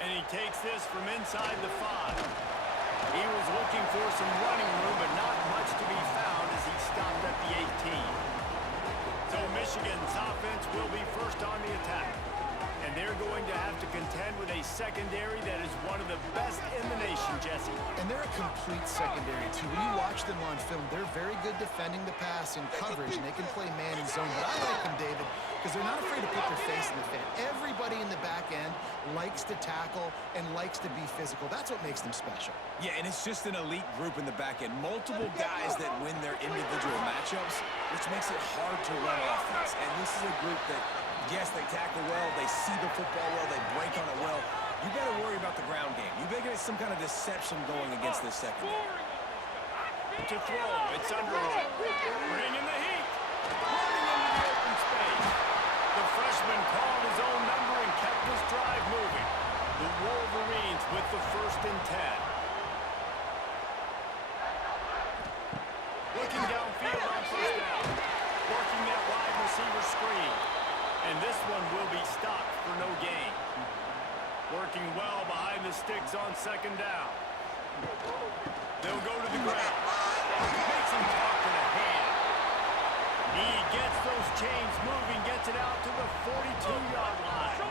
And he takes this from inside the 5. He was looking for some running room, but not much to be found as he stopped at the 18. So Michigan's offense will be first on the attack. And they're going to have to contend with a secondary that is one of the best in the nation, Jesse. And they're a complete secondary, too. When you watch them on film, they're very good defending the pass and coverage, and they can play man and zone. But I like them, David, because they're not afraid to put their face in the fan. Everybody in the back end likes to tackle and likes to be physical. That's what makes them special. Yeah, and it's just an elite group in the back end. Multiple guys that win their individual matchups, which makes it hard to run offense. And this is a group that, yes, they tackle well, they see the football well, they break on it well. You got to worry about the ground game. You better get some kind of deception going against this secondary. To throw, it's under roll. Bringing the heat. Running into the open space. The freshman called his own number and kept his drive moving. The Wolverines with the 1st and 10. Looking downfield on 1st down. Working that wide receiver screen. And this one will be stopped for no gain. Working well behind the sticks on 2nd down. They'll go to the ground. Makes him talk to the hand. He gets those chains moving, gets it out to the 42-yard line.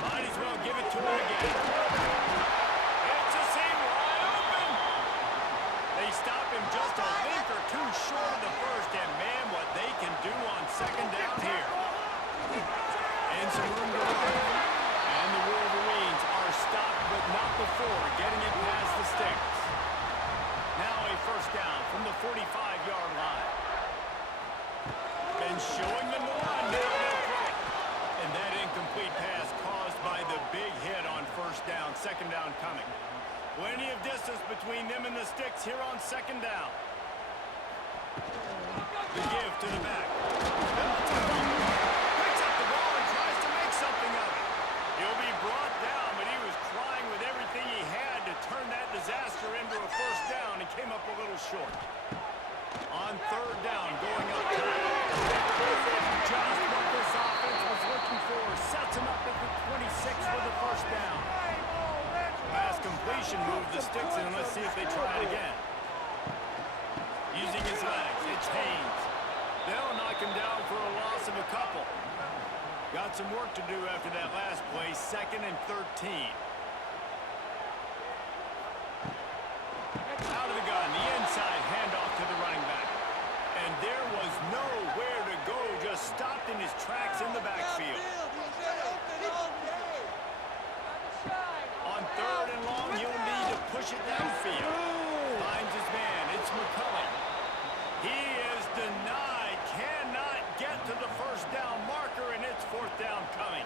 Might as well give it to him again. It's a seam wide open. They stop him just a link or two short of the 1st, and man, what they can do on 2nd down here. And some room to run. And the Wolverines are stopped, but not before getting it past the sticks. Now a 1st down from the 45-yard line. And showing them the run down their throat. And that incomplete pass caused by the big hit on 1st down, 2nd down coming. Plenty of distance between them and the sticks here on 2nd down. The give to the back. Picks up the ball and tries to make something of it. He'll be brought down, but he was trying with everything he had to turn that disaster into a 1st down and came up a little short. On 3rd down, going up top. Just what this offense was looking for. Sets him up at the 26 for the 1st down. Pass completion moved the sticks in. Let's see if they try it again. Using his legs, it's Haynes. They'll knock him down for a loss of a couple. Got some work to do after that last play, 2nd and 13. Out of the gun, the inside handoff to the running back. And there was nowhere to go, just stopped in his tracks in the backfield. On 3rd and long, he'll need to push it downfield. Finds his man, it's McCullough. He is denied, cannot get to the 1st down marker, and it's 4th down coming.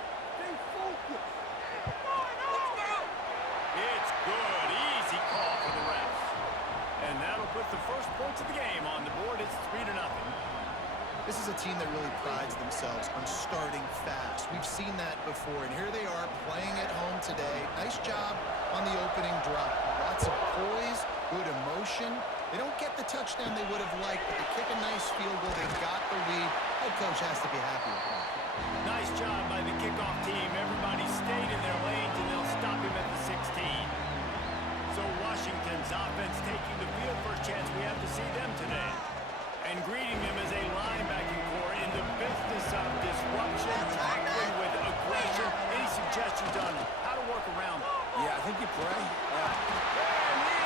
It's good, easy call for the refs. And that'll put the first points of the game on the board. It's 3-0. This is a team that really prides themselves on starting fast. We've seen that before, and here they are playing at home today. Nice job on the opening drive. Lots of poise, good emotion. They don't get the touchdown they would have liked, but they kick a nice field goal. They got the lead. Head coach has to be happy with that. Nice job by the kickoff team. Everybody stayed in their lanes, and they'll stop him at the 16. So Washington's offense taking the field. First chance we have to see them today. And greeting them as a linebacking core in the business of disruption, tackling with aggression. Any suggestions on how to work around them? Yeah, I think you pray. And he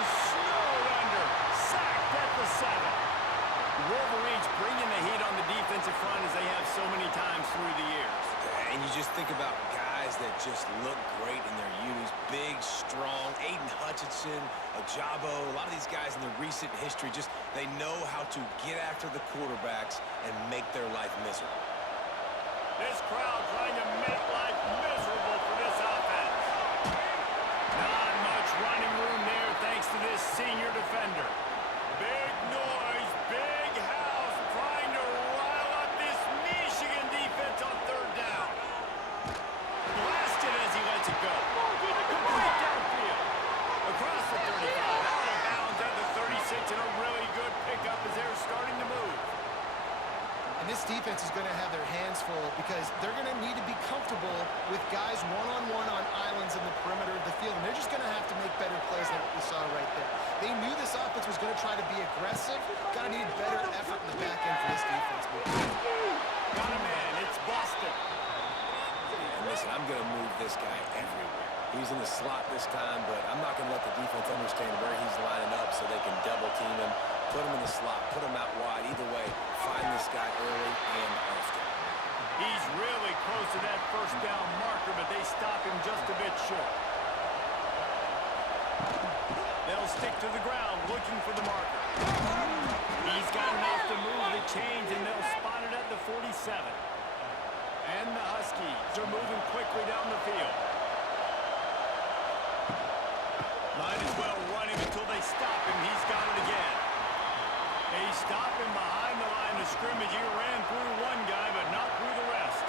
is snowed under. Sacked at the 7. The Wolverines bringing the heat on the defensive front as they have so many times through the years. And you just think about guys that just look great in their unis. Big, strong, Aiden Hutchinson, Ajabo, a lot of these guys in the recent history, just they know how to get after the quarterbacks and make their life miserable. This crowd trying to make life miserable for this offense. Not much running room there thanks to this senior defender. Big noise, big house, trying to rile up this Michigan defense on 3rd down. Blasted as he lets it go. Complete downfield. Across the 35, out of bounds at the 36, and a really good pickup as they're starting to move. And this defense is going to have their hands full because they're going to need to be comfortable with guys one-on-one on islands in the perimeter of the field, and they're just going to have to make better plays than what we saw right there. They knew this offense was going to try to be aggressive. Got to need better effort in the back end for this defense. Got a man. It's Boston. And listen, I'm going to move this guy everywhere. He's in the slot this time, but I'm not going to let the defense understand where he's lining up so they can double team him, put him in the slot, put him out wide. Either way, find this guy early and often. He's really close to that first down marker, but they stop him just a bit short. They'll stick to the ground looking for the marker. He's got enough to move the chains, and they'll spot it at the 47. And the Huskies are moving quickly down the field. Might as well run him until they stop him. He's got it again. They stop him behind the line of scrimmage. He ran through one guy, but not through the rest.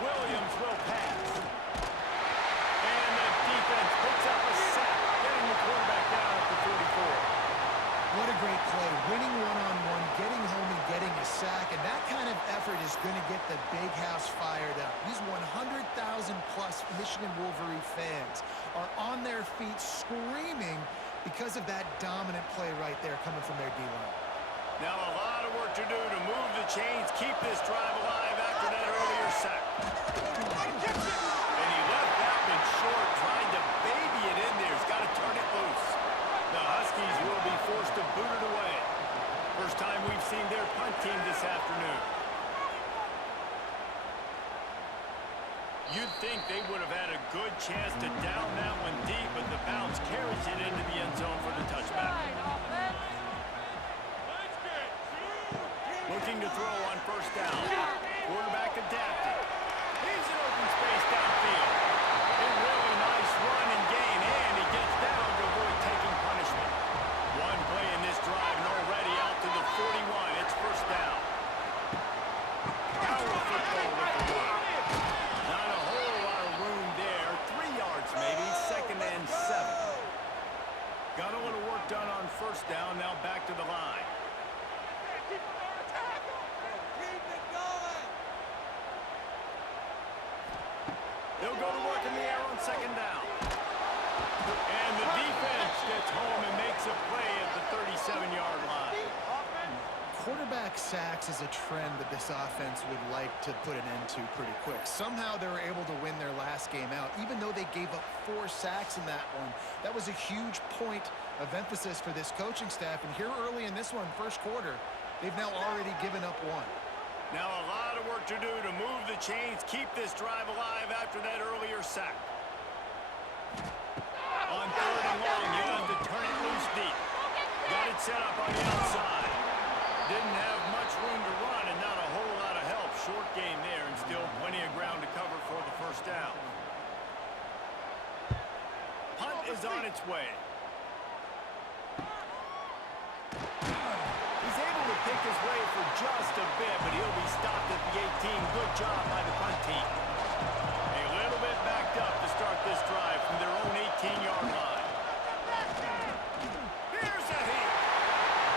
Williams will pass. And the defense picks up a sack, getting the quarterback down at the 34. What a great play. Winning one-on-one, getting home and getting a sack, and that kind of effort is going to get the big house fired up. These 100,000-plus Michigan Wolverine fans are on their feet screaming because of that dominant play right there coming from their D-line. Now a lot of work to do to move the chains, keep this drive alive after that earlier sack. And he left that one short, trying to baby it in there. He's got to turn it loose. The Huskies will be forced to boot it away. First time we've seen their punt team this afternoon. You'd think they would have had a good chance to down that one deep, but the bounce carries it into the end zone for the touchback. Looking to throw on first down. Quarterback adapting. He's in open space downfield. A really nice run and gain, and he gets down to avoid taking punishment. One play in this drive, and already out to the 41. It's first down. Power football with the run. Not a whole lot of room there. 3 yards maybe, 2nd and 7. Got a little work done on first down, now back to the line. They'll go to work in the air on 2nd down. And the defense gets home and makes a play at the 37-yard line. Quarterback sacks is a trend that this offense would like to put an end to pretty quick. Somehow they were able to win their last game out, even though they gave up 4 sacks in that one. That was a huge point of emphasis for this coaching staff. And here early in this one, first quarter, they've now already given up 1. Now a lot of work to do to move the chains, keep this drive alive after that earlier sack. On 3rd and long, you have to turn it loose deep. Got it set up on the outside. Didn't have much room to run and not a whole lot of help. Short game there and still plenty of ground to cover for the first down. Punt is on its way. He's able to pick his way for just a bit, but he'll be stopped at the 18. Good job by the punt team. A little bit backed up to start this drive from their own 18-yard line. Here's a hit.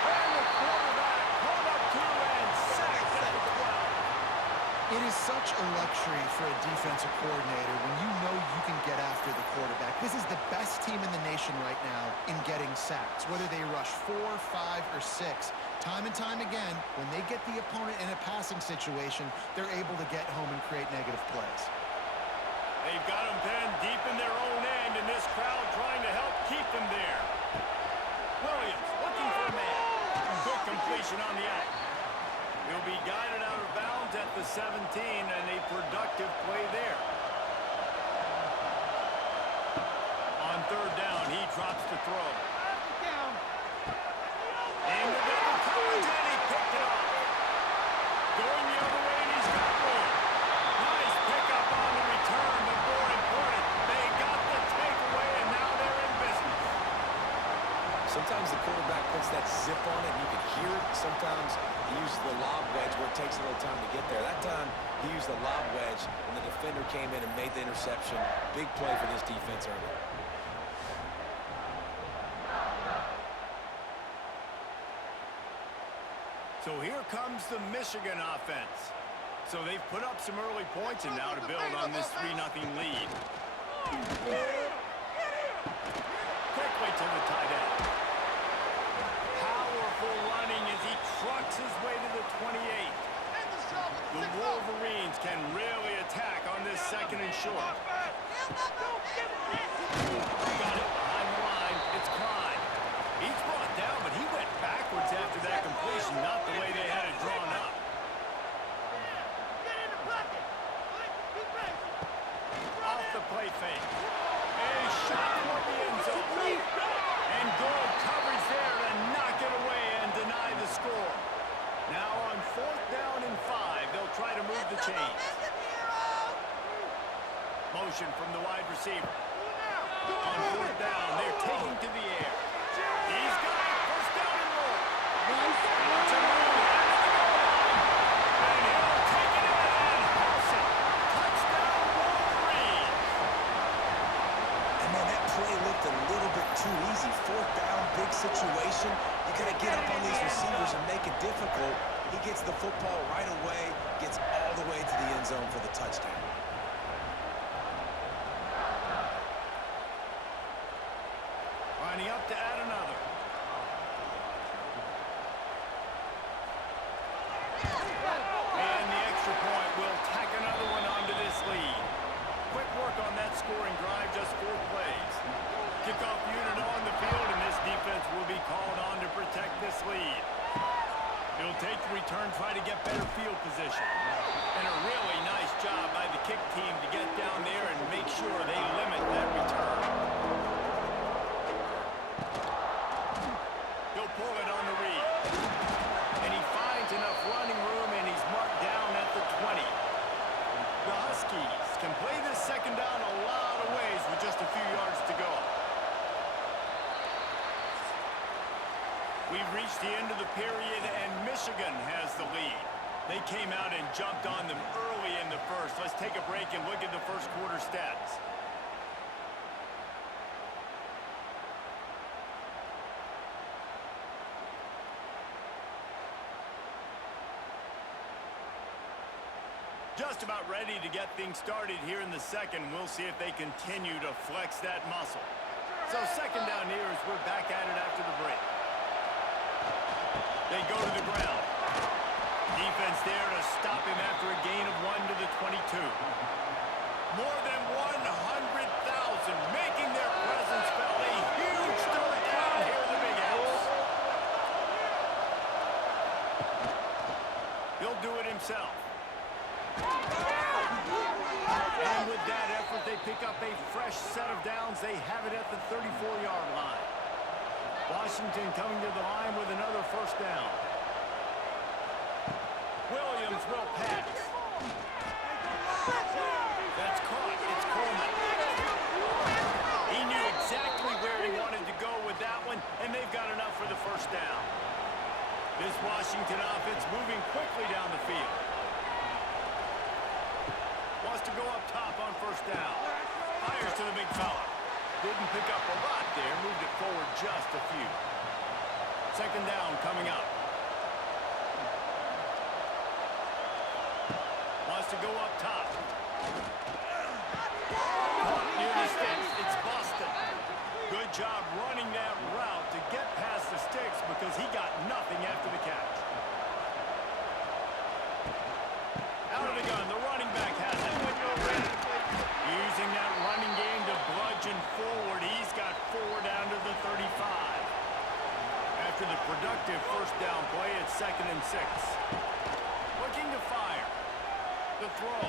And the quarterback pulled up 2 and sacked at the 12. It is such a luxury for a defensive coordinator when you know you can get after the quarterback. This is the best team in the nation right now in getting sacks, whether they rush 4, 5, or 6. Time and time again, when they get the opponent in a passing situation, they're able to get home and create negative plays. They've got them pinned deep in their own end, and this crowd trying to help keep them there. Williams looking for a man. Good completion on the act. He'll be guided out of bounds at the 17, and a productive play there. On 3rd down, he drops to throw. And the double coverage, and he picked it off. Going the other way, and he's got room. Nice pickup on the return, but more important, they got the takeaway, and now they're in business. Sometimes the quarterback puts that zip on it, and you can hear it. Sometimes he uses the lob wedge where it takes a little time to get there. That time, he used the lob wedge, and the defender came in and made the interception. Big play for this defense early. So here comes the Michigan offense. So they've put up some early points, and now to build on this 3-0 lead. Quickly to the tight end. Powerful running as he trucks his way to the 28. The Wolverines can really attack on this second and short. Got it behind the line. It's Klein. He's brought down, but he went backwards after that completion, not the way they had it drawn up. Off the play fake. A shot toward the end zone. And Gold covers there to knock it away and deny the score. Now on 4th down and 5, they'll try to move the chains. Motion from the wide receiver. On 4th down, they're taking to the air. He's got it. First down and more. Wants a move. And he'll take it in and house it. Touchdown, Wolverines. And man, that play looked a little bit too easy. 4th down, big situation. You got to get up on these receivers and make it difficult. He gets the football right away, gets all the way to the end zone for the touchdown. Lining up to add another. And the extra point will tack another one onto this lead. Quick work on that scoring drive, just 4 plays. Kickoff unit on the field, and this defense will be called on to protect this lead. He'll take the return, try to get better field position. And a really nice job by the kick team to get down there and make sure they limit that return. He'll pull it on the read. And he finds enough running room, and he's marked down at the 20. The Huskies can play this second down a lot of ways with just a few yards to go. We've reached the end of the period, and Michigan has the lead. They came out and jumped on them early in the first. Let's take a break and look at the first quarter stats. Just about ready to get things started here in the second. We'll see if they continue to flex that muscle. So second down here as we're back at it after the break. They go to the ground. Defense there to stop him after a gain of 1 to the 22. More than 100,000 making their presence felt. A huge third down here in the big house. He'll do it himself. And with that effort, they pick up a fresh set of downs. They have it at the 34-yard line. Washington coming to the line with another first down. Williams will pass. That's caught. It's Coleman. He knew exactly where he wanted to go with that one, and they've got enough for the first down. This Washington offense moving quickly down the field. Wants to go up top on first down. Fires to the big fella. Didn't pick up a lot there. Moved it forward just a few. Second down coming up. Wants to go up top. Caught near the sticks. It's Boston. Good job running that route to get past the sticks because he got nothing after the catch. Out of the gun. The running back has it. Using that running game to bludgeon forward. He's got 4 down to the 35. After the productive first down play, it's 2nd and 6. Looking to fire. The throw.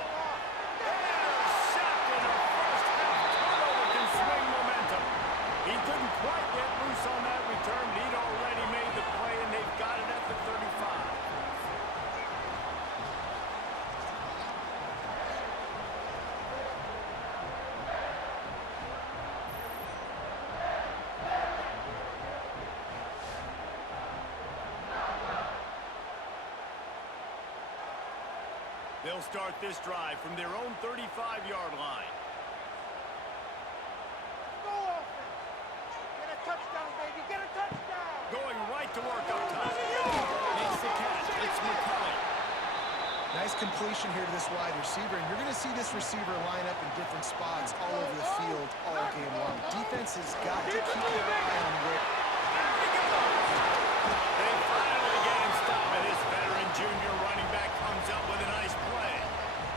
Intercepted. A first half turnover can swing momentum. He couldn't quite get loose on that return, but he'd already made the play, and they've got it at the 35. They'll start this drive from their own 35-yard line. Go offense. Get a touchdown, baby. Get a touchdown. Going right to work up top. Makes the catch. Nice completion here to this wide receiver, and you're going to see this receiver line up in different spots all over the field all game long. Defense has got to keep their eye on where... They finally get him stopped, and this veteran junior running back comes up with a nice play.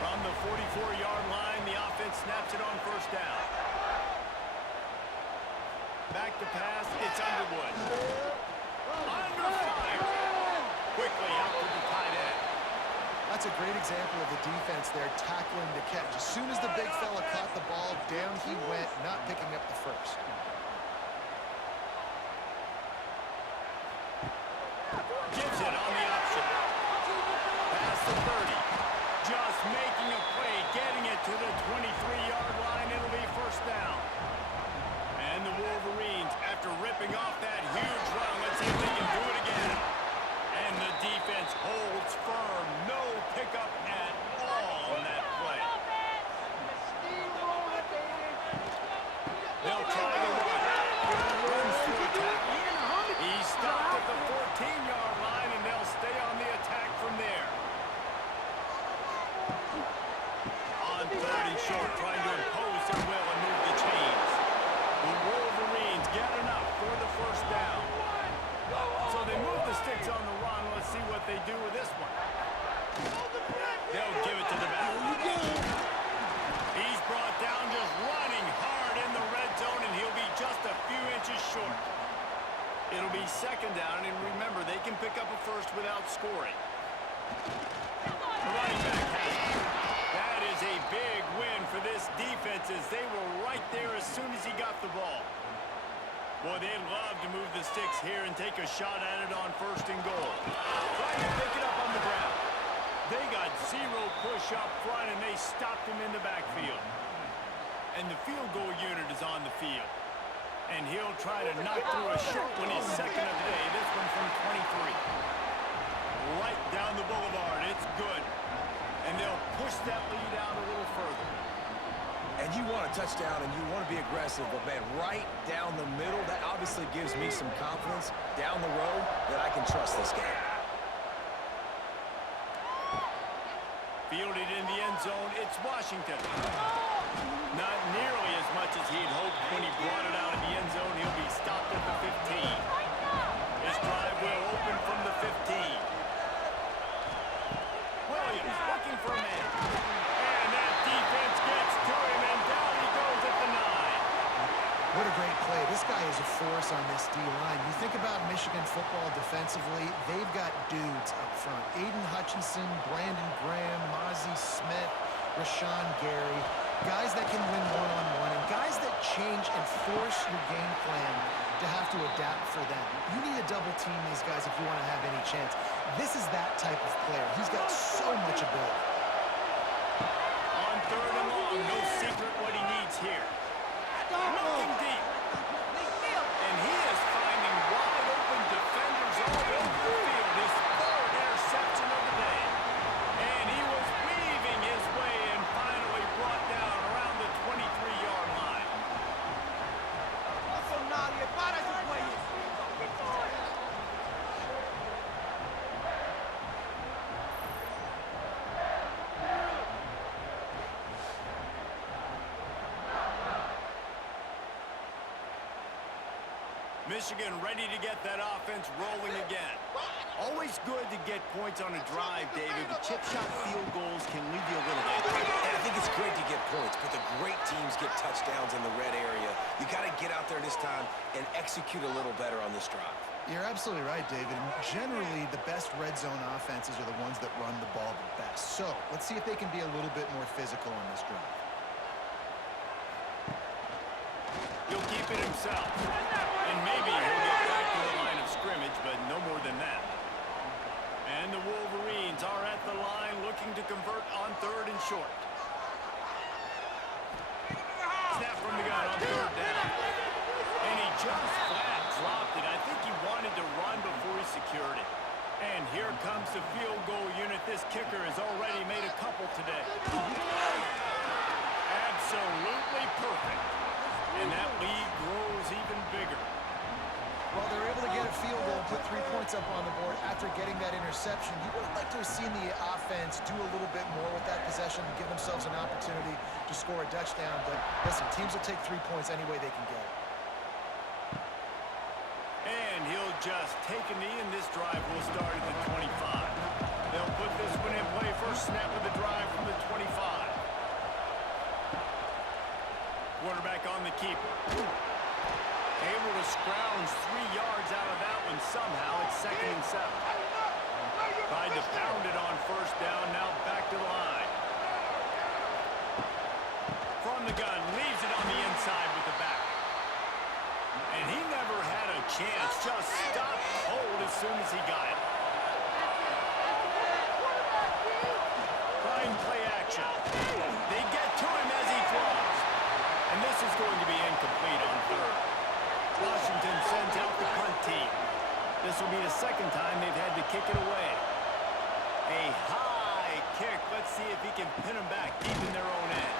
From the 44-yard line, the offense snaps it on first down. Back to pass, it's Underwood. Under fire. Quickly out to the tight end. That's a great example of the defense there, tackling the catch. As soon as the big fella caught the ball, down he went, not picking up the first. Gives it on the option. Pass the 30. Just making a play, getting it to the 23-yard line. It'll be first down. And the Wolverines, after ripping off that huge run, let's see if they can do it again. And the defense holds firm. No pickup at all on that play. They'll try to run. Runs through a tackle. He's stopped at the 14-yard line, and they'll stay on the attack from there. On third and short, trying to impose their will and move the chains. The Wolverines get enough for the first down. So they move the sticks on the run. Let's see what they do with this one. They'll give it to the back. He's brought down just running hard in the red zone, and he'll be just a few inches short. It'll be second down, and remember, they can pick up a first without scoring. The running back has it. That is a big win for this defense, as they were right there as soon as he got the ball. Boy, they'd love to move the sticks here and take a shot at it on first and goal. Trying to pick it up on the ground. They got zero push up front, and they stopped him in the backfield. And the field goal unit is on the field. And he'll try to knock through a short one, his second of the day. This one from 23. Right down the boulevard. It's good. And they'll push that lead out a little further. And you want a touchdown, and you want to be aggressive, but, man, right down the middle, that obviously gives me some confidence down the road that I can trust this game. Fielded in the end zone, it's Washington. Not nearly as much as he'd hoped when he brought it out of the end zone. He'll be stopped at the 15. His drive will open from the 15. Williams looking for a man. And that defense gets to him, and down he goes at the 9. What a great play. This guy is a force on this D-line. You think about Michigan football defensively, they've got dudes up front. Aiden Hutchinson, Brandon Graham, Mozzie Smith, Rashawn Gary. Guys that can win one-on-one, and guys that change and force your game plan to have to adapt for them. You need to double-team these guys if you want to have any chance. This is that type of player. He's got so much ability. On third and long, no secret what he needs here. Looking deep. And he is finding wide open defenders all over the field. His third interception of the day. And he was weaving his way and finally brought down around the 23-yard line. Michigan ready to get that offense rolling again. Always good to get points on a drive, David, but chip shot field goals can leave you a little bit. And I think it's great to get points, but the great teams get touchdowns in the red area. You got to get out there this time and execute a little better on this drive. You're absolutely right, David. And generally, the best red zone offenses are the ones that run the ball the best. So let's see if they can be a little bit more physical on this drive. He'll keep it himself. And maybe he'll get back to the line of scrimmage, but no more than that. And the Wolverines are at the line looking to convert on third and short. Snap from the gun on third down. And he just flat dropped it. I think he wanted to run before he secured it. And here comes the field goal unit. This kicker has already made a couple today. Absolutely perfect. And that lead grows even bigger. Well, they're able to get a field goal and put 3 points up on the board after getting that interception. You would have liked to have seen the offense do a little bit more with that possession and give themselves an opportunity to score a touchdown. But listen, teams will take 3 points any way they can get it. And he'll just take a knee, and this drive will start at the 25. They'll put this one in play. First snap of the drive from the 25. Quarterback on the keeper. Able to scrounge 3 yards out of that one somehow. It's 2nd and 7. Tried to pound it on first down. Now back to the line. From the gun. Leaves it on the inside with the back. And he never had a chance. Just stopped cold as soon as he got it. Trying play action. They get to him as he throws. And this is going to be incomplete on third. Washington sends out the punt team. This will be the 2nd time they've had to kick it away. A high kick. Let's see if he can pin him back deep in their own end.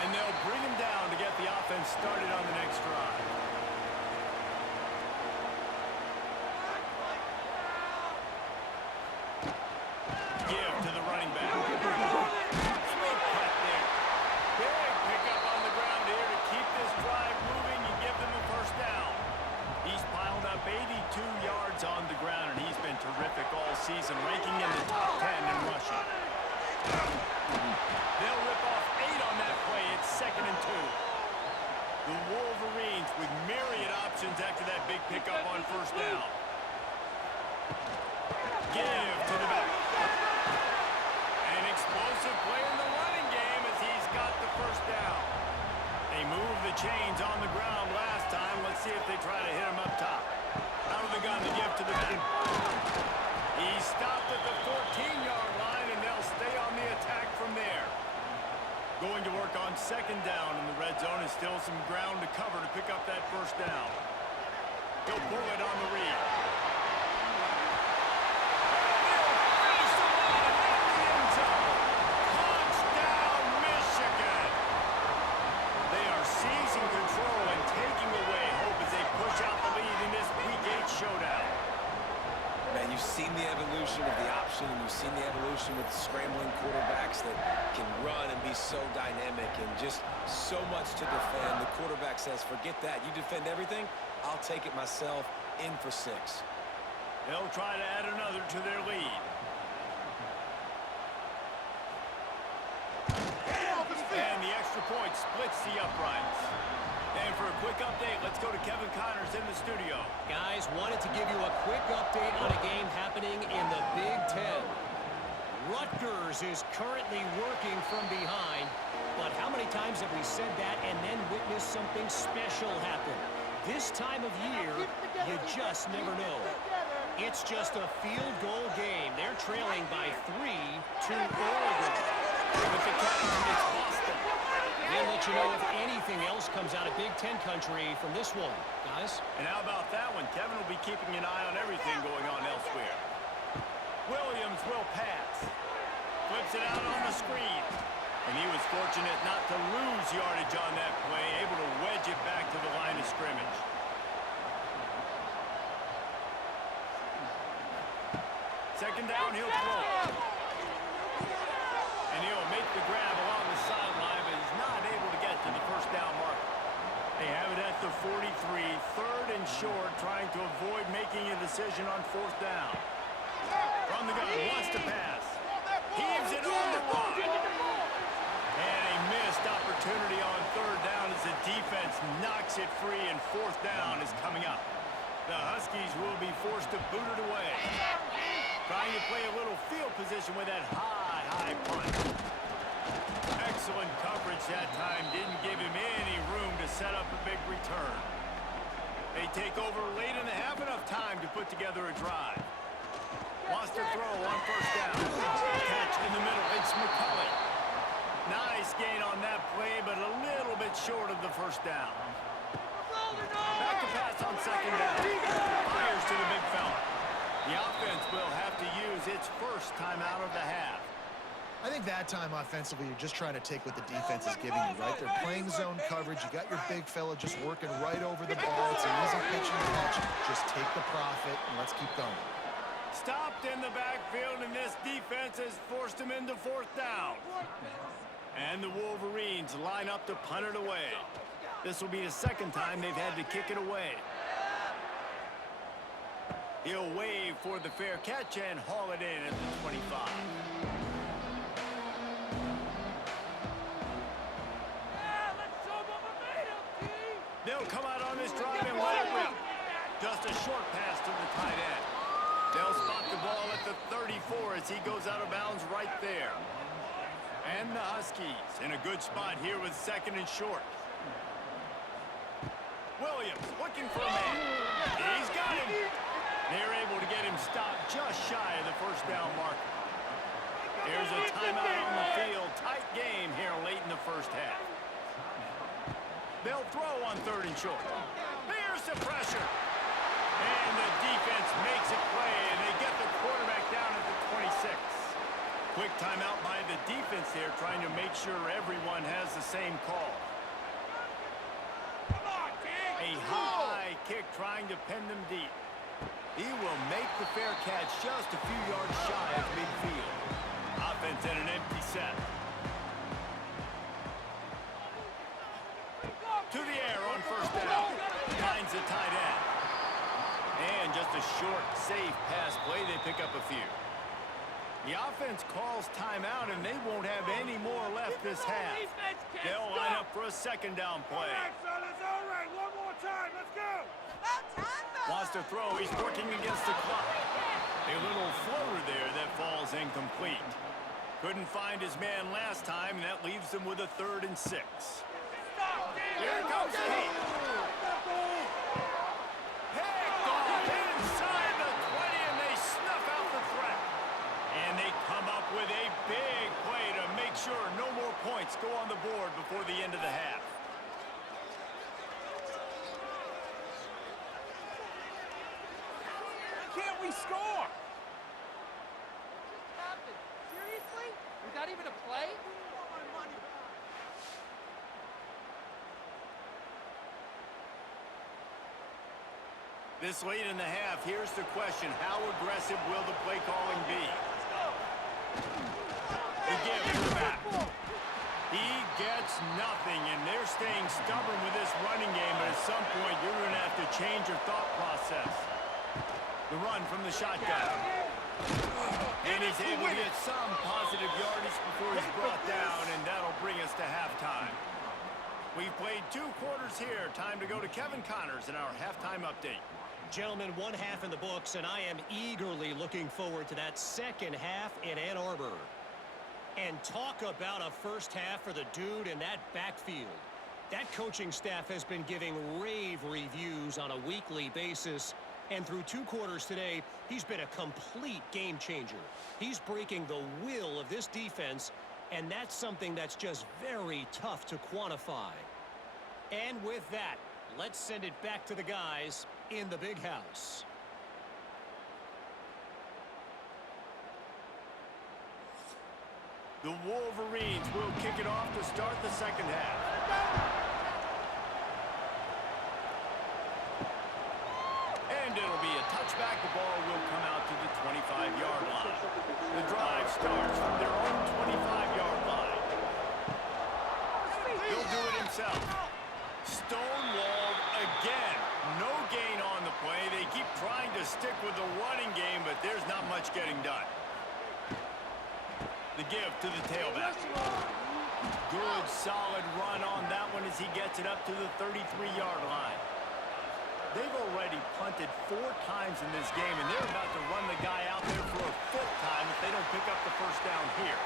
And they'll bring him down to get the offense started on the next drive. Give to the running back. Sweet cut there. Big pickup on the ground here to keep this drive moving and give them a first down. He's piled up 82 yards on the ground, and he's been terrific all season, ranking in the top 10 in rushing. They'll rip off 8 on that play. It's 2nd and 2. The Wolverines with myriad options after that big pickup on first down. Give to the back. An explosive play in the running game as he's got the first down. They moved the chains on the ground last time. Let's see if they try to hit him up top. Out of the gun to give to the back. He stopped at the 14-yard line, and they'll stay on the attack from there. Going to work on 2nd down in the red zone. Is still some ground to cover to pick up that first down. He'll pull it on the read. Showdown. Man, you've seen the evolution of the option, and you've seen the evolution with scrambling quarterbacks that can run and be so dynamic and just so much to defend. The quarterback says, forget that. You defend everything, I'll take it myself. In for 6. They'll try to add another to their lead. And the extra point splits the uprights. And for a quick update, let's go to Kevin Connors in the studio. Guys, wanted to give you a quick update on a game happening in the Big Ten. Rutgers is currently working from behind, but how many times have we said that and then witnessed something special happen? This time of year, you just never know. It's just a field goal game. They're trailing by 3 to Oregon. With the catch, it's Boston. We'll let you know if anything else comes out of Big Ten country from this one, guys. And how about that one? Kevin will be keeping an eye on everything going on elsewhere. Williams will pass. Flips it out on the screen. And he was fortunate not to lose yardage on that play, able to wedge it back to the line of scrimmage. Second down, he'll throw. And he'll make the grab along the sideline, but he's not able to get to the first down marker. They have it at the 43, 3rd and short, trying to avoid making a decision on 4th down. From the gun, wants to pass. Heaves it on the run. And a missed opportunity on 3rd down as the defense knocks it free, and 4th down is coming up. The Huskies will be forced to boot it away. Trying to play a little field position with that high punt. Excellent coverage that time. Didn't give him any room to set up a big return. They take over late in the half, enough time to put together a drive. Wants to throw on 1st down. Catch in the middle. It's McCulley. Nice gain on that play, but a little bit short of the 1st down. Back to pass on 2nd down. Fires to the big fella. The offense will have to use its first timeout of the half. I think that time offensively, you're just trying to take what the defense is giving you, right? They're playing zone coverage. You got your big fella just working right over the ball. It's an easy pitch and catch. Just take the profit and let's keep going. Stopped in the backfield, and this defense has forced him into fourth down. And the Wolverines line up to punt it away. This will be the second time they've had to kick it away. He'll wave for the fair catch and haul it in at the 25. They'll come out on this drive and let it rip. Just a short pass to the tight end. They'll spot the ball at the 34 as he goes out of bounds right there. And the Huskies in a good spot here with second and short. Williams looking for a man. He's got him. They're able to get him stopped just shy of the first down marker. Here's a timeout on the field. Tight game here late in the first half. They'll throw on third and short. Here's the pressure. And the defense makes it play, and they get the quarterback down at the 26. Quick timeout by the defense here, trying to make sure everyone has the same call. A high kick trying to pin them deep. He will make the fair catch just a few yards shy of midfield. Offense in an empty set. To the air on first down. Finds the tight end. And just a short, safe pass play. They pick up a few. The offense calls timeout, and they won't have any more left this half. They'll line up for a second down play. All right, one more time. Let's go. Wants to throw. He's working against the clock. A little floater there that falls incomplete. Couldn't find his man last time, and that leaves them with a 3rd and 6. Here comes the heat. Picked off inside the 20, and they snuff out the threat. And they come up with a big play to make sure no more points go on the board before the end of the half. Can't we score? Seriously? Without even a play? This late in the half, here's the question. How aggressive will the play calling be? He gives it back. He gets nothing, and they're staying stubborn with this running game, but at some point, you're going to have to change your thought process. The run from the shotgun. And he's able to get some positive yardage before he's brought down, and that'll bring us to halftime. We've played 2 quarters here. Time to go to Kevin Connors in our halftime update. Gentlemen, one half in the books, and I am eagerly looking forward to that second half in Ann Arbor. And talk about a first half for the dude in that backfield. That coaching staff has been giving rave reviews on a weekly basis. And through 2 quarters today, he's been a complete game changer. He's breaking the will of this defense, and that's something that's just very tough to quantify. And with that, let's send it back to the guys in the big house. The Wolverines will kick it off to start the second half. And it'll be a touchback. The ball will come out to the 25-yard line. The drive starts from their own 25-yard line. He'll do it himself. Stonewalled again. No gain on the play. They keep trying to stick with the running game, but there's not much getting done. The give to the tailback. Good, solid run on that one as he gets it up to the 33-yard line. They've already punted 4 times in this game, and they're about to run the guy out there for a 5th time if they don't pick up the first down here.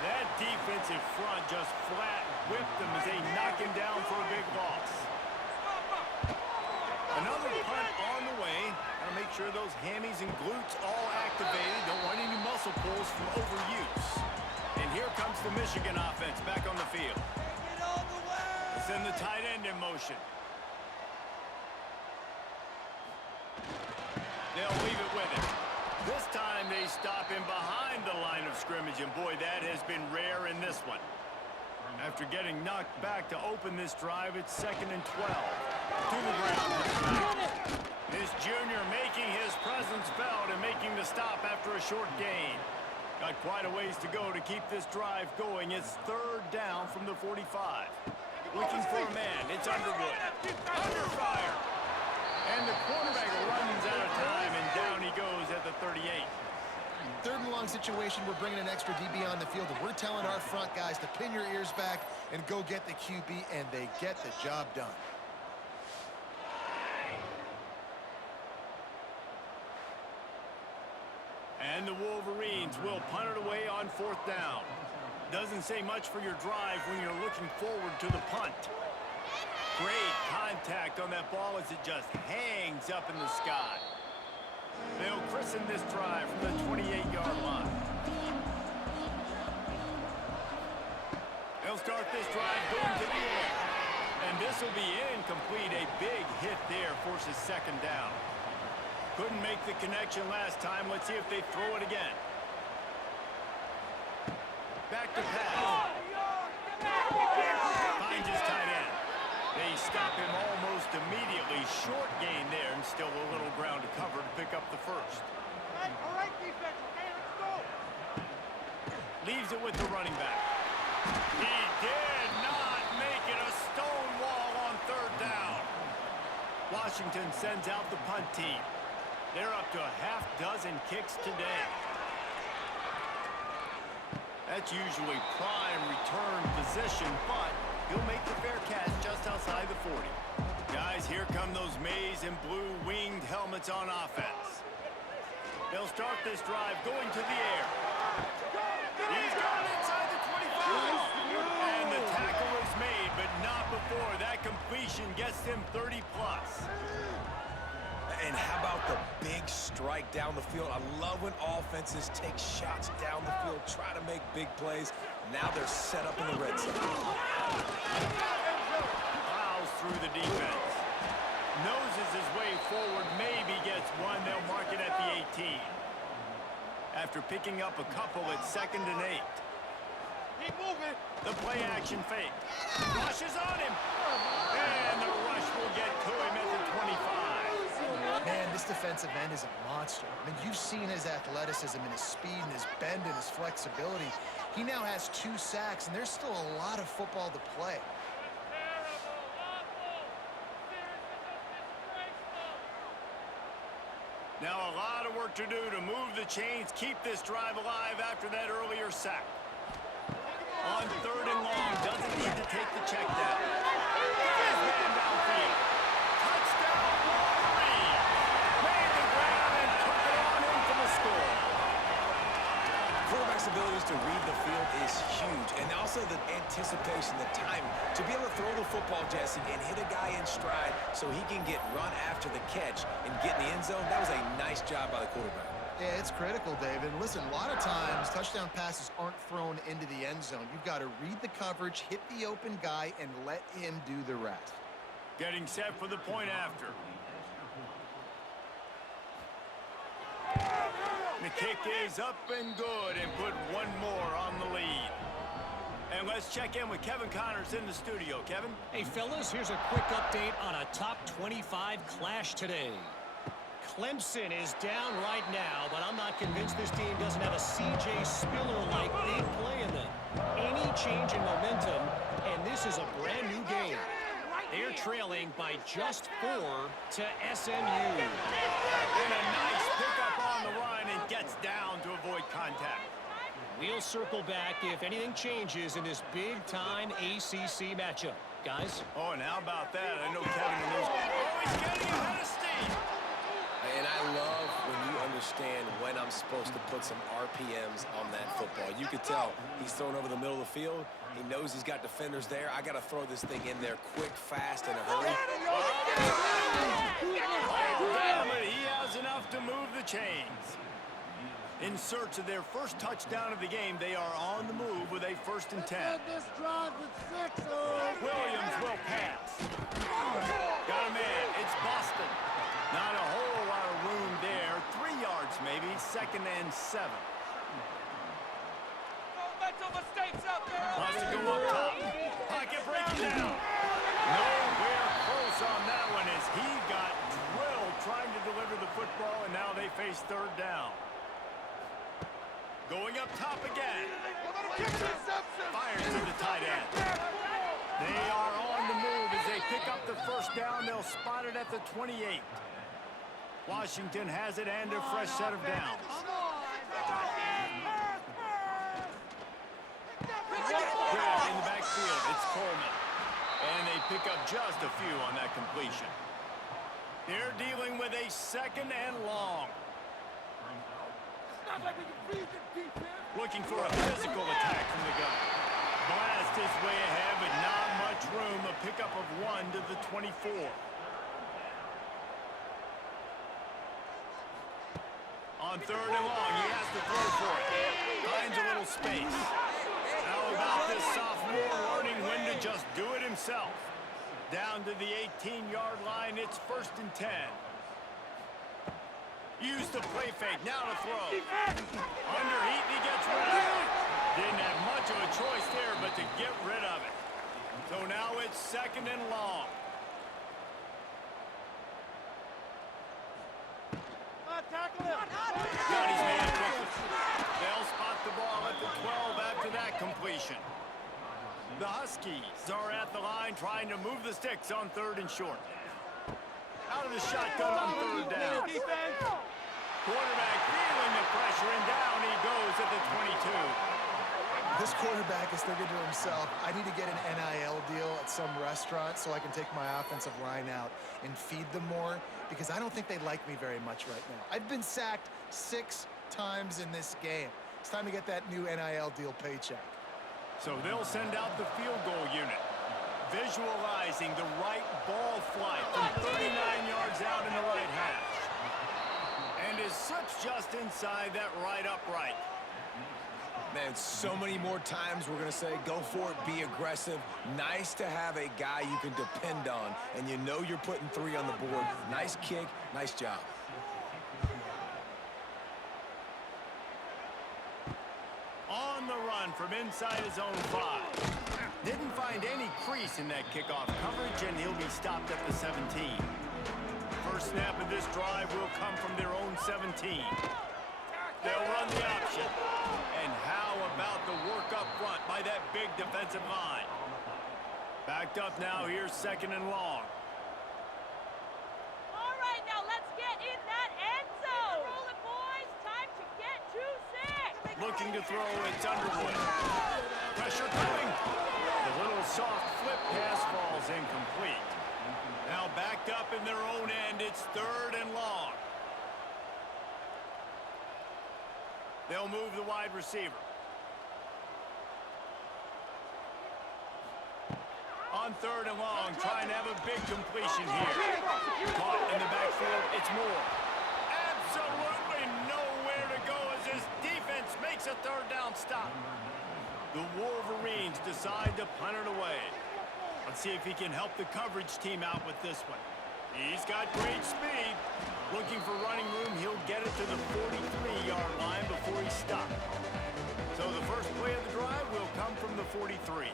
That defensive front just flat whipped them as they knock him down for a big loss. Another punt on the way. Gotta make sure those hammies and glutes all activated. Don't want any muscle pulls from overuse. And here comes the Michigan offense back on the field. They send the tight end in motion. They'll leave it with him. This time they stop him behind the line of of scrimmage, and boy, that has been rare in this one. After getting knocked back to open this drive, it's 2nd and 12. To the ground. This junior making his presence felt and making the stop after a short gain. Got quite a ways to go to keep this drive going. It's 3rd down from the 45. Looking for a man. It's Underwood. Under fire. And the quarterback runs out of time, and down he goes at the 38. 3rd and long situation, we're bringing an extra DB on the field, and we're telling our front guys to pin your ears back and go get the QB, and they get the job done. And the Wolverines will punt it away on 4th down. Doesn't say much for your drive when you're looking forward to the punt. Great contact on that ball as it just hangs up in the sky. They'll christen this drive from the 28-yard line. They'll start this drive going to the air. And this will be incomplete. A big hit there forces 2nd down. Couldn't make the connection last time. Let's see if they throw it again. Back to pass. Finds his tight end. They stop him almost immediately. Short gain there, and still a little ground to cover to pick up the 1st. Hey, all right, defense. Okay, let's go. Leaves it with the running back. He did not make it. A stone wall on 3rd down. Washington sends out the punt team. They're up to a half-dozen kicks today. That's usually prime return position, but he'll make the fair catch just outside the 40. Guys, here come those maize and blue winged helmets on offense. They'll start this drive going to the air. He's gone inside the 25. And the tackle is made, but not before. That completion gets them 30-plus. And how about the big strike down the field? I love when offenses take shots down the field, try to make big plays. Now they're set up in the red zone. Plows through the defense. Noses his way forward, maybe gets one. They'll mark it at the 18. After picking up a couple, it's 2nd and 8. Keep moving. The play action fake. Rushes on him. And the rush will get to him at the 25. Man, this defensive end is a monster. I mean, you've seen his athleticism and his speed and his bend and his flexibility. He now has 2 sacks, and there's still a lot of football to play. Now a lot of work to do to move the chains, keep this drive alive after that earlier sack. On 3rd and long, doesn't need to take the check down. His man downfield. Touchdown, Wolverines! Made the grab and took it on in for the score. Quarterback's abilities to read the field is huge, and also the anticipation, the time to be able to throw the football, Jesse, and hit a guy in stride so he can get run after the catch and get in the end zone. That was a nice job by the quarterback. Yeah, it's critical, David. Listen, a lot of times touchdown passes aren't thrown into the end zone. You've got to read the coverage, hit the open guy, and let him do the rest. Getting set for the point after. The kick is up and good, and put one more on the lead. And let's check in with Kevin Connors in the studio. Kevin? Hey, fellas, here's a quick update on a top 25 clash today. Clemson is down right now, but I'm not convinced this team doesn't have a C.J. Spiller-like big play in them. Any change in momentum, and this is a brand-new game. They're trailing by just 4 to SMU. And a nice pickup on the run and gets down to avoid contact. We'll circle back if anything changes in this big-time ACC matchup. Guys? Oh, and how about that? I know Kevin knows. Oh, he's getting ahead of steam. And I love when you understand when I'm supposed to put some RPMs on that football. You could tell he's thrown over the middle of the field. He knows he's got defenders there. I got to throw this thing in there quick, fast, in a hurry. Oh, but he has enough to move the chains. In search of their first touchdown of the game, they are on the move with a 1st and 10. This drive with 6. Williams will pass. Got a man. It's Boston. Not a whole lot of room there. 3 yards maybe. 2nd and 7. football, and now they face third down. Going up top again. Fires to the tight end. They are on the move as they pick up the first down. They'll spot it at the 28. Washington has it and a fresh set of downs. Grab in the backfield. It's Coleman. And they pick up just a few on that completion. They're dealing with a second and long. Looking for a physical attack from the gun. Blast his way ahead, but not much room. A pickup of 1 to the 24. On third and long, he has to throw for it. Finds a little space. How about this sophomore learning when to just do it himself? Down to the 18-yard line, it's 1st and 10. Use the play fake, now to throw. Underheat, he gets rid of it. Didn't have much of a choice there, but to get rid of it. So now it's 2nd and long. Got his man quickly. They'll spot the ball at the 12 after that completion. The Huskies are at the line trying to move the sticks on 3rd and short. Out of the shotgun on 3rd down. Quarterback feeling the pressure, and down he goes at the 22. This quarterback is thinking to himself, I need to get an NIL deal at some restaurant so I can take my offensive line out and feed them more, because I don't think they like me very much right now. I've been sacked 6 times in this game. It's time to get that new NIL deal paycheck. So they'll send out the field goal unit, visualizing the right ball flight from 39 yards out in the right hash. And is slips just inside that right upright. Man, so many more times we're going to say, go for it, be aggressive. Nice to have a guy you can depend on, and you know you're putting 3 on the board. Nice kick, nice job. On the run from inside his own 5. Didn't find any crease in that kickoff coverage, and he'll be stopped at the 17. First snap of this drive will come from their own 17. They'll run the option. And how about the work up front by that big defensive line? Backed up now, here's 2nd and long. All right, now let's get in that end zone. Roll it, boys. Time to get to 6. Looking to throw, it's Underwood. Pressure coming. The little soft flip pass falls incomplete. Now backed up in their own end, it's 3rd and long. They'll move the wide receiver. On 3rd and long, trying to have a big completion here. Caught in the backfield, it's Moore. Absolutely nowhere to go as his defense makes a 3rd down stop. The Wolverines decide to punt it away. Let's see if he can help the coverage team out with this one. He's got great speed. Looking for running room, he'll get it to the 43-yard line before he stopped. So the first play of the drive will come from the 43.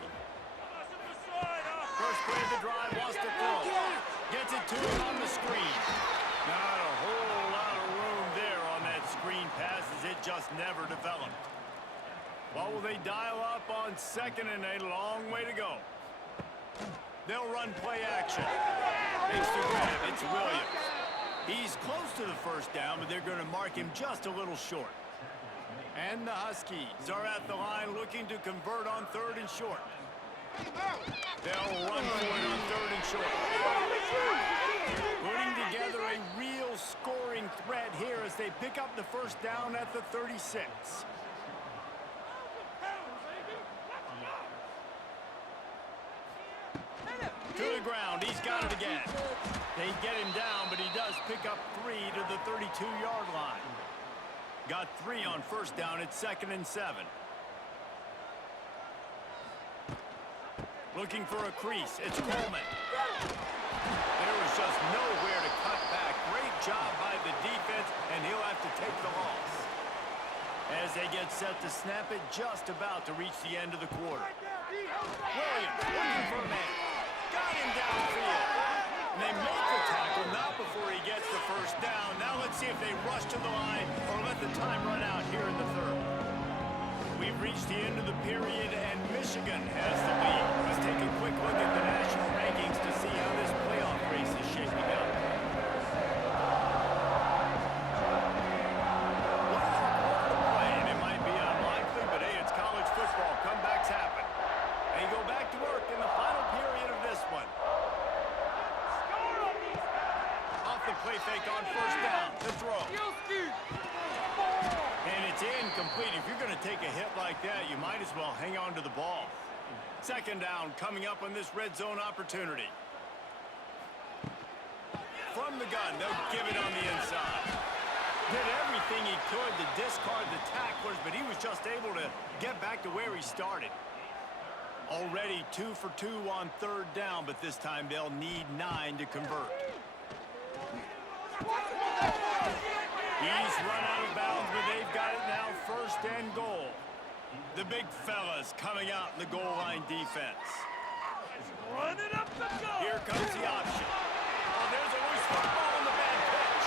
First play of the drive, wants to throw. Gets it to him on the screen. Not a whole lot of room there on that screen pass as it just never developed. What will they dial up on 2nd and a long way to go? They'll run play action. Makes the grab, it's Williams. He's close to the first down, but they're going to mark him just a little short. And the Huskies are at the line looking to convert on 3rd and short. They'll run for it on 3rd and short. Putting together a real scoring threat here as they pick up the first down at the 36. To the ground, he's got it again. They get him down, but he does pick up 3 to the 32-yard line. Got 3 on first down at 2nd and 7. Looking for a crease, it's Coleman. There was just nowhere to cut back. Great job by the defense, and he'll have to take the loss. As they get set to snap it, just about to reach the end of the quarter. Williams looking for a man. Got him downfield. And they make the tackle, not before he gets the first down. Now let's see if they rush to the line or let the time run out here in the third. We've reached the end of the period, and Michigan has the lead. Let's take a quick look at the national rankings to see how this playoff race is shaping up. One more quarter to play, and it might be unlikely, but hey, it's college football. Comebacks happen. They go back to work in the final period of this one. Off the play fake on first down. The throw. And it's incomplete. If you're going to take a hit like that, you might as well hang on to the ball. Second down coming up on this red zone opportunity. From the gun, they'll give it on the inside. Did everything he could to discard the tacklers, but he was just able to get back to where he started. Already 2 for 2 on third down, but this time they'll need 9 to convert. He's run out of bounds, but they've got it now, first and goal. The big fellas coming out in the goal line defense. Run it up the goal. Here comes the option. Oh, there's a loose football on the bad pitch.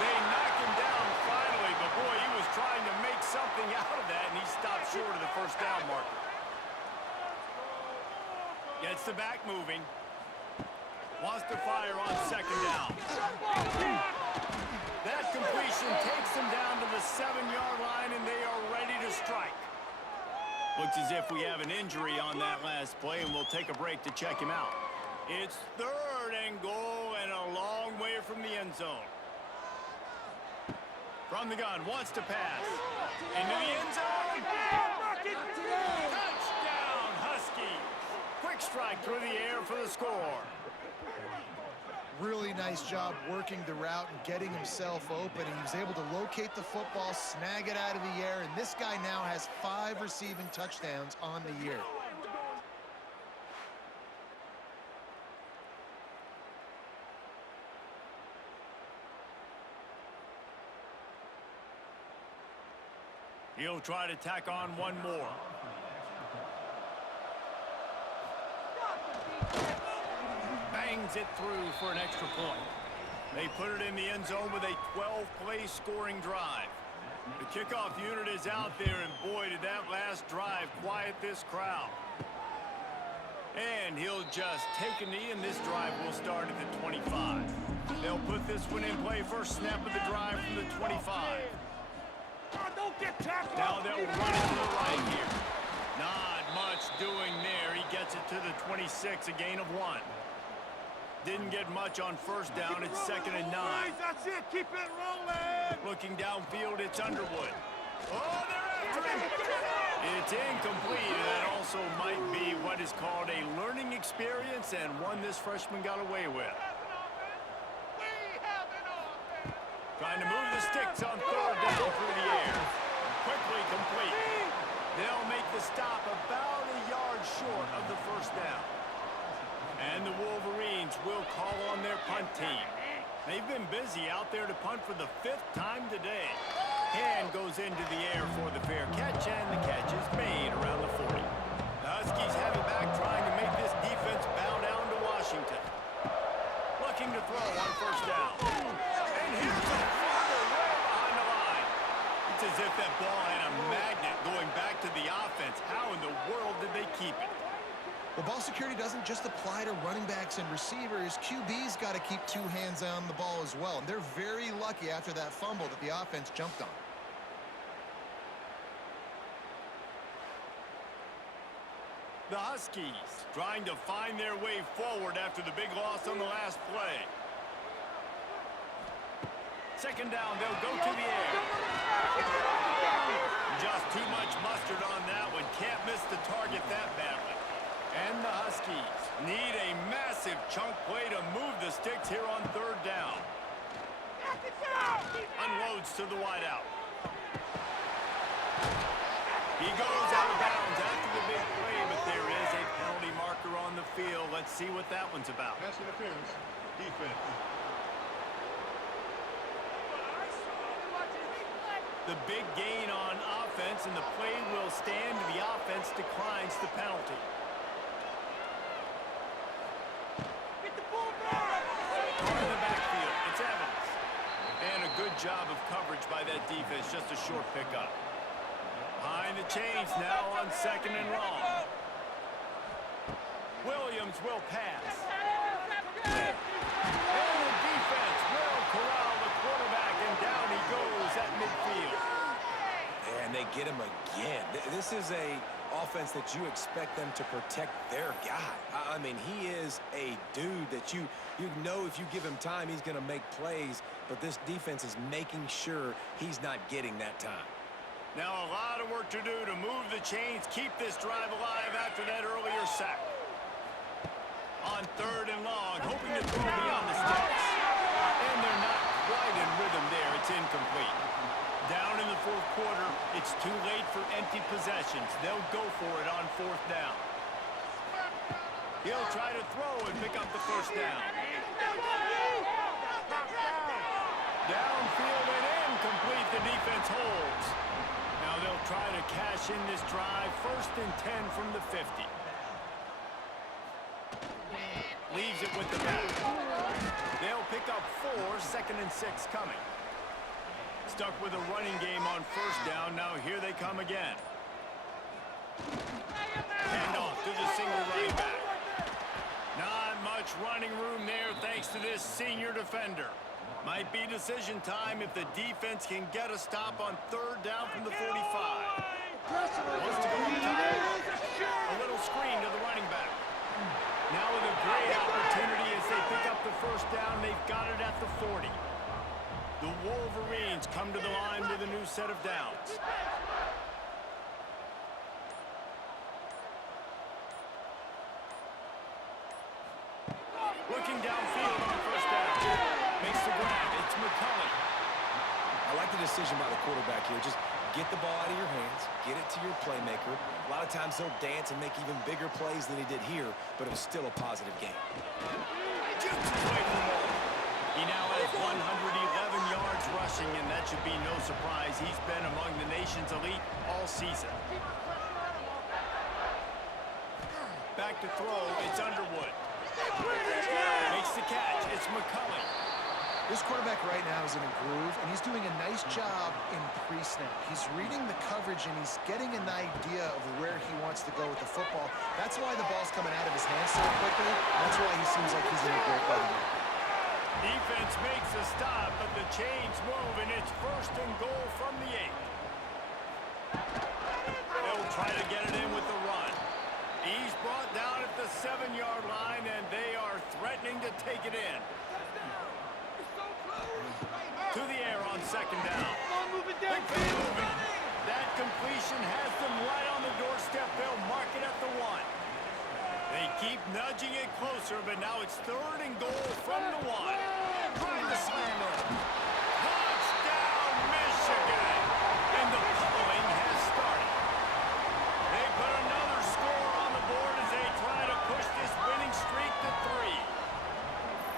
They knock him down finally, but boy, he was trying to make something out of that, and he stopped short of the first down marker. Gets the back moving. Wants to fire on second down. That completion takes them down to the 7-yard line, and they are ready to strike. Looks as if we have an injury on that last play, and we'll take a break to check him out. It's third and goal, and a long way from the end zone. From the gun, wants to pass. Into the end zone. Touchdown, Huskies. Quick strike through the air for the score. Really nice job working the route and getting himself open. And he was able to locate the football, snag it out of the air, and this guy now has 5 receiving touchdowns on the year. He'll try to tack on one more. Bangs it through for an extra point. They put it in the end zone with a 12-play scoring drive. The kickoff unit is out there, and boy, did that last drive quiet this crowd. And he'll just take a knee, and this drive will start at the 25. They'll put this one in play, first snap of the drive from the 25. Don't get tackled. Now they'll run it to the right here. Not much doing there. He gets it to the 26, a gain of 1. Didn't get much on first down. It's second and 9. That's it. Keep it rolling. Looking downfield, it's Underwood. Oh, they're after him. It's incomplete. That also might be what is called a learning experience, and one this freshman got away with. Trying to move the sticks on third down through the air. Quickly complete. They'll make the stop about a yard short of the first down. And the Wolverines will call on their punt team. They've been busy out there to punt for the 5th time today. Hand goes into the air for the fair catch, and the catch is made around the 40. The Huskies have it back, trying to make this defense bow down to Washington. Looking to throw on first down. And here's a fumble way behind the line. It's as if that ball had a magnet going back to the offense. How in the world did they keep it? Well, ball security doesn't just apply to running backs and receivers. QB's got to keep 2 hands on the ball as well. And they're very lucky after that fumble that the offense jumped on. The Huskies trying to find their way forward after the big loss on the last play. Second down, they'll go to the air. Just too much mustard on that one. Can't miss the target that badly. And the Huskies need a massive chunk play to move the sticks here on third down. Unloads to the wideout. He goes out of bounds after the big play, but there is a penalty marker on the field. Let's see what that one's about. Pass interference. Defense. The big gain on offense, and the play will stand. The offense declines the penalty. Get the ball back. job of coverage by that defense. Just a short pickup. Behind the chains now on 2nd and long. Williams will pass. And the defense will corral the quarterback, and down he goes at midfield. And they get him again. This is a offense that you expect them to protect their guy. I mean, he is a dude that you know if you give him time, he's going to make plays, but this defense is making sure he's not getting that time. Now a lot of work to do to move the chains, keep this drive alive after that earlier sack. On 3rd and long, hoping to throw beyond the sticks. And they're not quite in rhythm there. It's incomplete. Down in the 4th quarter, it's too late for empty possessions. They'll go for it on 4th down. He'll try to throw and pick up the 1st down. Downfield and incomplete. The defense holds. Now they'll try to cash in this drive. 1st and 10 from the 50. Leaves it with the back. They'll pick up 4, 2nd and 6 coming. Stuck with a running game on 1st down. Now here they come again. Hand off to the single running back. Not much running room there thanks to this senior defender. Might be decision time if the defense can get a stop on 3rd down from the 45. Wants to go up top. A little screen to the running back. Now with a great opportunity as they pick up the 1st down, they've got it at the 40. The Wolverines come to the line with a new set of downs. Looking downfield on 1st down. Makes the grab. It's McCulley. I like the decision by the quarterback here. Just get the ball out of your hands, get it to your playmaker. A lot of times he'll dance and make even bigger plays than he did here, but it was still a positive game. He now has 111 yards rushing, and that should be no surprise. He's been among the nation's elite all season. Back to throw, it's Underwood. Makes the catch, it's McCulley. This quarterback right now is in a groove, and he's doing a nice job in pre-snap. He's reading the coverage, and he's getting an idea of where he wants to go with the football. That's why the ball's coming out of his hands so quickly. That's why he seems like he's in a great way. Defense makes a stop, but the chains move, and it's 1st and goal from the 8. They'll try to get it in with the run. He's brought down at the 7-yard line, and they are threatening to take it in. To the air on 2nd down. Big play moving. That completion has them right on the doorstep. They'll mark it at the 1. They keep nudging it closer, but now it's 3rd and goal from the 1. Trying to slam it. Touchdown, Michigan! And the pummeling has started. They put another score on the board as they try to push this winning streak to 3.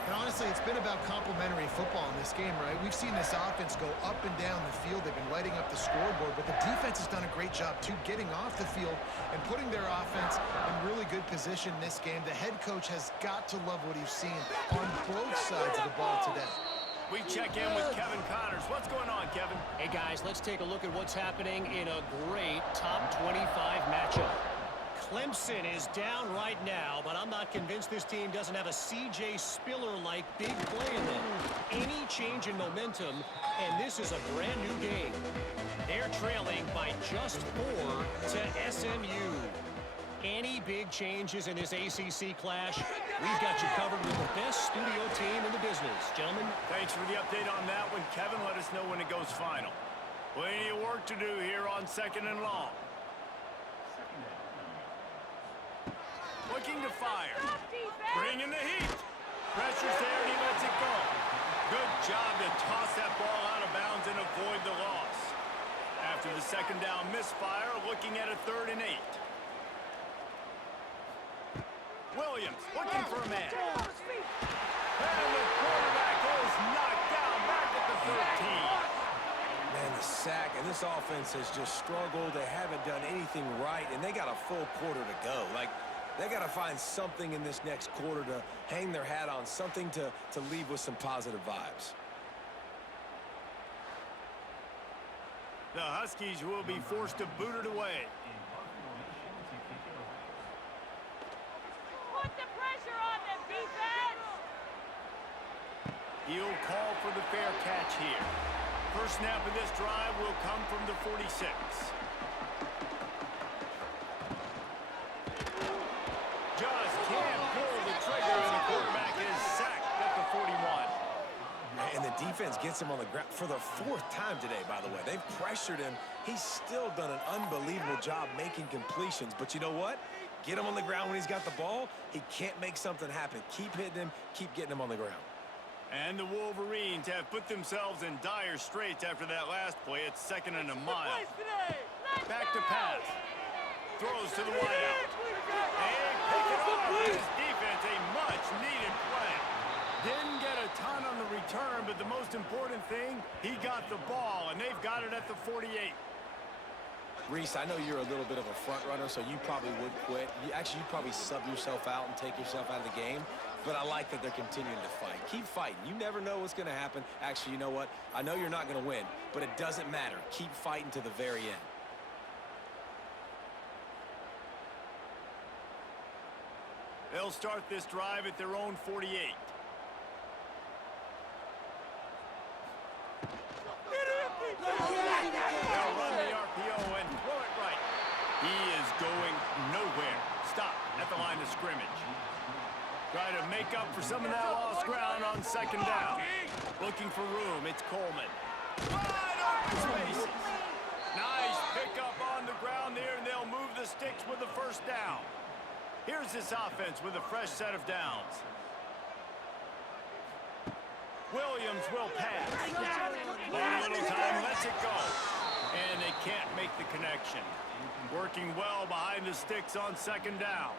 And honestly, it's been about complementary football in this game, right? We've seen this offense go up and down the field. They've been lighting up the scoreboard, but the defense has done a great job, too, getting off the field and putting their offense in really good position in this game. The head coach has got to love what he's seen on both sides of the ball today. We check in with Kevin Connors. What's going on, Kevin? Hey, guys, let's take a look at what's happening in a great top 25 matchup. Clemson is down right now, but I'm not convinced this team doesn't have a C.J. Spiller-like big play in them. Any change in momentum, and this is a brand-new game. They're trailing by just 4 to SMU. Any big changes in this ACC clash, we've got you covered with the best studio team in the business. Gentlemen. Thanks for the update on that one, Kevin. Let us know when it goes final. Plenty of work to do here on 2nd and long. Looking to fire. Bringing the heat. Pressure's there and he lets it go. Good job to toss that ball out of bounds and avoid the loss. After the 2nd down misfire, looking at a 3rd and 8. Williams looking for a man. And the quarterback is knocked down back at the 13. Man, the sack, and this offense has just struggled. They haven't done anything right, and they got a full quarter to go. They got to find something in this next quarter to hang their hat on, something to leave with some positive vibes. The Huskies will be forced to boot it away. Put the pressure on them, defense! He'll call for the fair catch here. First snap of this drive will come from the 46. Just can't pull the trigger, and the quarterback is sacked at the 41. And the defense gets him on the ground for the 4th time today, by the way. They've pressured him. He's still done an unbelievable job making completions. But you know what? Get him on the ground when he's got the ball. He can't make something happen. Keep hitting him. Keep getting him on the ground. And the Wolverines have put themselves in dire straits after that last play. It's 2nd and a mile. Back to pass. Throws to the wideout. And pick it off. His defense, a much-needed play. Didn't get a ton on the return, but the most important thing, he got the ball, and they've got it at the 48. Reese, I know you're a little bit of a front runner, so you probably would quit. You'd probably sub yourself out and take yourself out of the game. But I like that they're continuing to fight. Keep fighting. You never know what's going to happen. Actually, you know what? I know you're not going to win, but it doesn't matter. Keep fighting to the very end. They'll start this drive at their own 48. They'll run the RPO and throw it right. He is going nowhere. Stop at the line of scrimmage. Try to make up for some of that lost ground on 2nd down. Looking for room. It's Coleman. Wide open spaces. Nice pickup on the ground there, and they'll move the sticks with the 1st down. Here's this offense with a fresh set of downs. Williams will pass. A little time, lets it go. And they can't make the connection. Working well behind the sticks on 2nd down.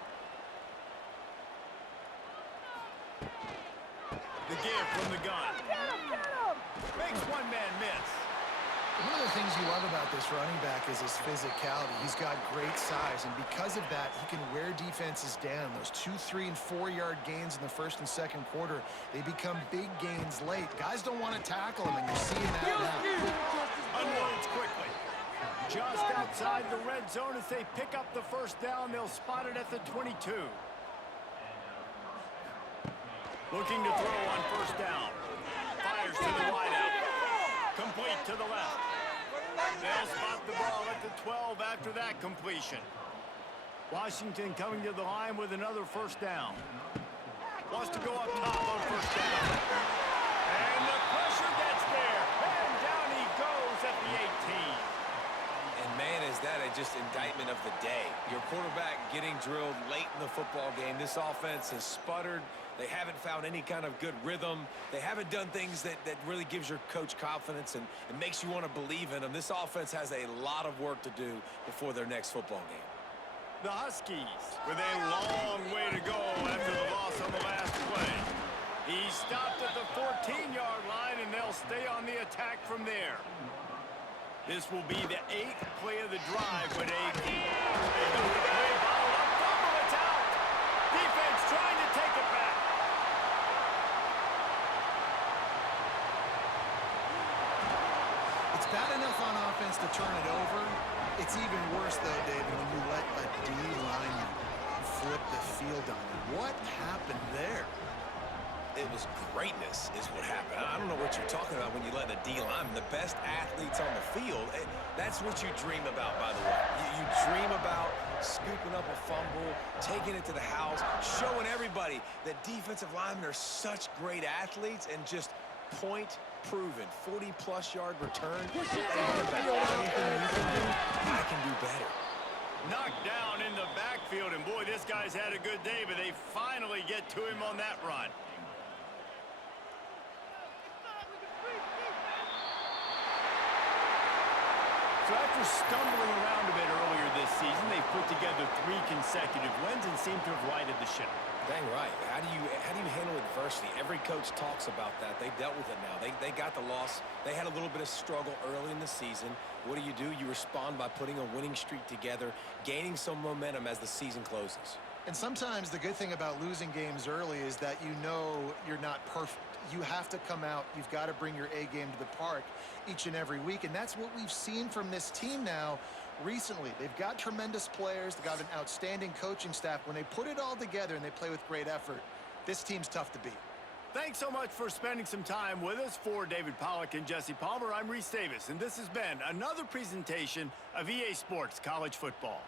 The give from the gun. Makes one man miss. One of the things you love about this running back is his physicality. He's got great size, and because of that, he can wear defenses down. Those 2-, 3-, and 4-yard gains in the 1st and 2nd quarter, they become big gains late. Guys don't want to tackle him, and you're seeing that now. Unloads quickly. Just outside the red zone as they pick up the 1st down. They'll spot it at the 22. Looking to throw on 1st down. Fires to the wideout. Complete to the left. They'll spot the ball at the 12 after that completion. Washington coming to the line with another 1st down. Wants to go up top on 1st down. And the pressure gets there. And down he goes at the 18. And man, is that just indictment of the day. Your quarterback getting drilled late in the football game. This offense has sputtered. They haven't found any kind of good rhythm. They haven't done things that really gives your coach confidence and makes you want to believe in them. This offense has a lot of work to do before their next football game. The Huskies with a long way to go after the loss on the last play. He stopped at the 14-yard line, and they'll stay on the attack from there. This will be the 8th play of the drive, but they got the play bottled up. Fumble, it's out. Defense trying to take it back. It's bad enough on offense to turn it over. It's even worse, though, David, when you let a D lineman flip the field on you. What happened there? It was greatness is what happened. I don't know what you're talking about when you let a D lineman, the best athletes on the field, that's what you dream about, by the way. You dream about scooping up a fumble, taking it to the house, showing everybody that defensive linemen are such great athletes, and just point proven. 40-plus yard return. Anything you can do, I can do better. Knocked down in the backfield, and boy, this guy's had a good day, but they finally get to him on that run. So after stumbling around a bit earlier this season, they've put together 3 consecutive wins and seem to have righted the ship. Dang right. How do you handle adversity? Every coach talks about that. They dealt with it now. They got the loss. They had a little bit of struggle early in the season. What do? You respond by putting a winning streak together, gaining some momentum as the season closes. And sometimes the good thing about losing games early is that you know you're not perfect. You have to come out. You've got to bring your A game to the park each and every week. And that's what we've seen from this team now recently. They've got tremendous players. They've got an outstanding coaching staff. When they put it all together and they play with great effort, this team's tough to beat. Thanks so much for spending some time with us. For David Pollack and Jesse Palmer, I'm Reese Davis, and this has been another presentation of EA Sports College Football.